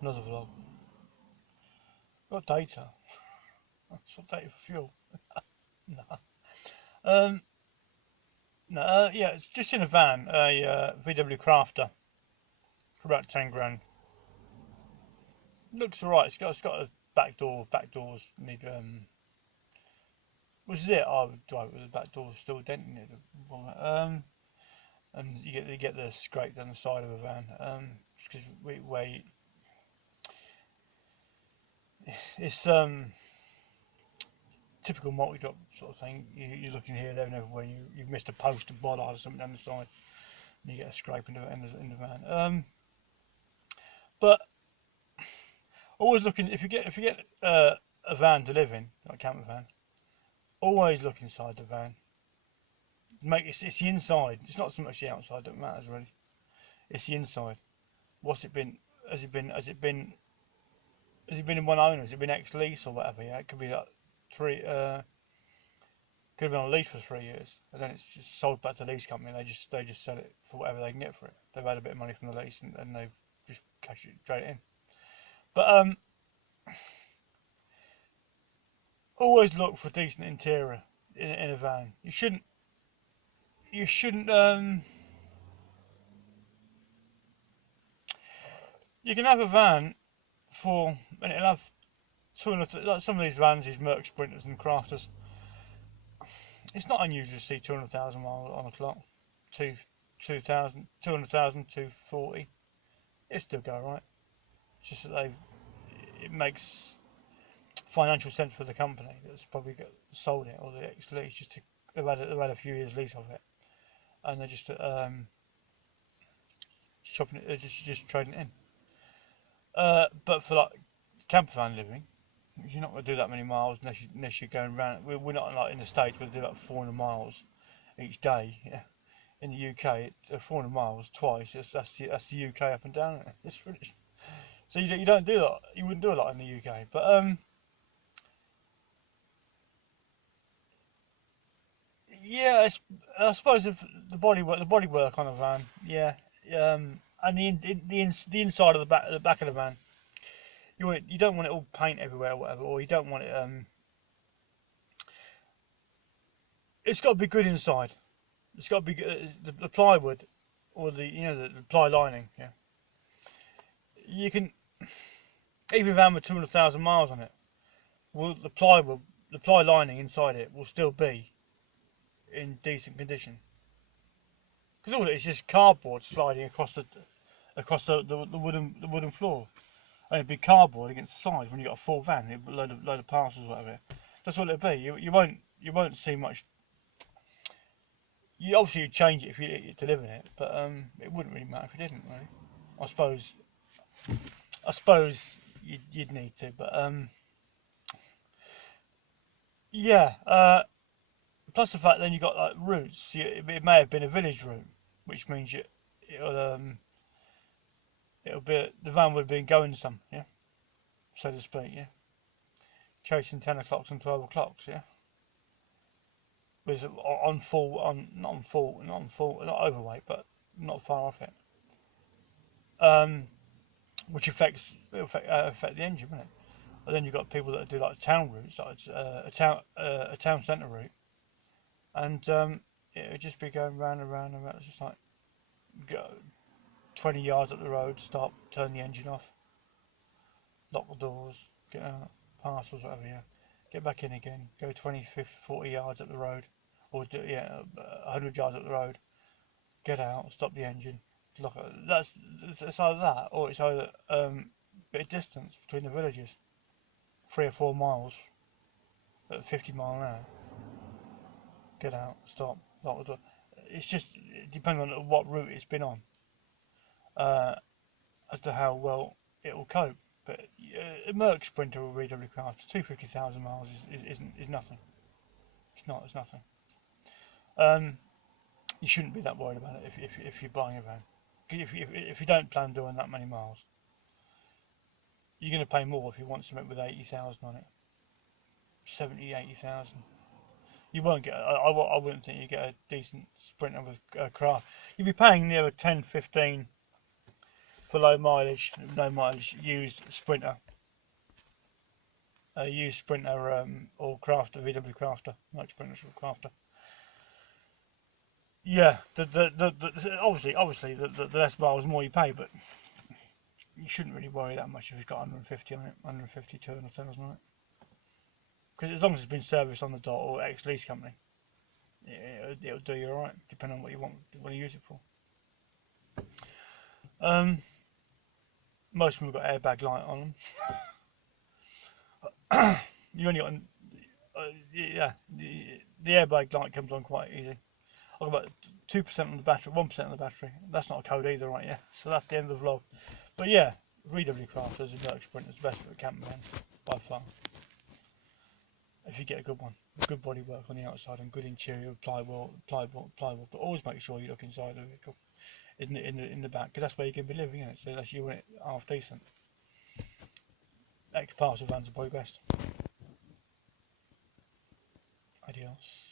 Another vlog. Got data. That's what data for fuel. No. Um, no, yeah, it's just in a van, a VW Crafter for about 10 grand. Looks alright. It's got a back door. Back doors need which is it? I would drive it with the back door still denting it. And you get the scrape down the side of a van. Because it's typical multi-drop sort of thing. You're looking here, there, and everywhere. You've missed a post, a bollard, or something down the side, and you get a scrape in the van. But always looking if you get a van to live in, like a camper van, always look inside the van. It's the inside. It's not so much the outside that matters really. It's the inside. What's it been? Has it been? Has it been? Has it been in one owner? Has it been ex-lease or whatever? Yeah, it could be like three. Could have been on lease for 3 years, and then it's just sold back to the lease company. And they just sell it for whatever they can get for it. They've had a bit of money from the lease, and they've just cashed it straight in. But always look for decent interior in a van. You shouldn't. You can have a van for, and it'll have 200, like some of these vans, these Merc Sprinters and Crafters. It's not unusual to see 200,000 miles on the clock. 200,000, 240. It still go right. It's just that it makes financial sense for the company that's probably sold it, or the ex-lease. They've had a few years lease of it, and they're just shopping it, just trading it in. But for like camper van living, you're not going to do that many miles unless you're going around. We're not like in the States where we do like 400 miles each day. Yeah. In the UK, 400 miles twice. That's the UK up and down. It's really, so you don't do that. You wouldn't do a lot in the UK. But yeah, I suppose if the bodywork on a van, yeah, and the inside of the back of the van, you don't want it all paint everywhere or whatever, or you don't want it. It's got to be good inside. It's got to be the plywood or the ply lining. Yeah, you can even a van with 200,000 miles on it. Will the ply lining inside it will still be in decent condition? Because all it is just cardboard sliding across the wooden floor. And it'd be cardboard against the side when you got a full van, a load of parcels, or whatever. That's what it'd be. You won't see much. You obviously you'd change it if you to live in it, but it wouldn't really matter if you didn't. Really, I suppose. I suppose you'd need to, but yeah. Plus the fact then you got like routes. It may have been a village route, which means it'll be the van would have been going some, yeah, so to speak, yeah, chasing 10 o'clocks and 12 o'clocks, yeah, with on full, not overweight, but not far off it. Which affect the engine, won't it? And then you've got people that do like town routes, like a town centre route, and it would just be going round and round and round. It's just like go 20 yards up the road, stop, turn the engine off, lock the doors, get out, parcels, whatever, yeah. Get back in again, go 20, 50, 40 yards up the road, or 100 yards up the road, get out, stop the engine, lock it. It's either that, or it's either bit of distance between the villages, 3 or 4 miles at 50 mile an hour. Get out, stop, lock the door. It's just depending on what route it's been on, uh, as to how well it will cope. But a Merc Sprinter or VW Craft, 250,000 miles is nothing. It's not. It's nothing. Um, you shouldn't be that worried about it if you're buying a van. If you don't plan doing that many miles, you're going to pay more if you want something with 80,000 on it, 70, 80,000. You won't get. I wouldn't think you get a decent Sprinter with a Craft. You'd be paying near 10, 15, for low mileage, no mileage, use Sprinter. Use Sprinter or Crafter, VW Crafter, like Sprinter or Crafter. Yeah, obviously the less miles, the more you pay, but you shouldn't really worry that much if it's got 150 on it, 150, 200,000 on it. Because as long as it's been serviced on the dot or ex-lease company, it'll do you alright, depending on what you want to use it for. Most of them have got airbag light on them. You only got, yeah, the airbag light comes on quite easy. I've got about 2% on the battery, 1% on the battery. That's not a code either, right? Yeah. So that's the end of the vlog. But yeah, VW Crafters and Dirk Sprint is best for a campervan by far. If you get a good one, good bodywork on the outside and good interior, plywood. But always make sure you look inside the vehicle, in the back, because that's where you're going to be living in it. So that's you want it half decent. Ex parcel vans are probably best. Adios.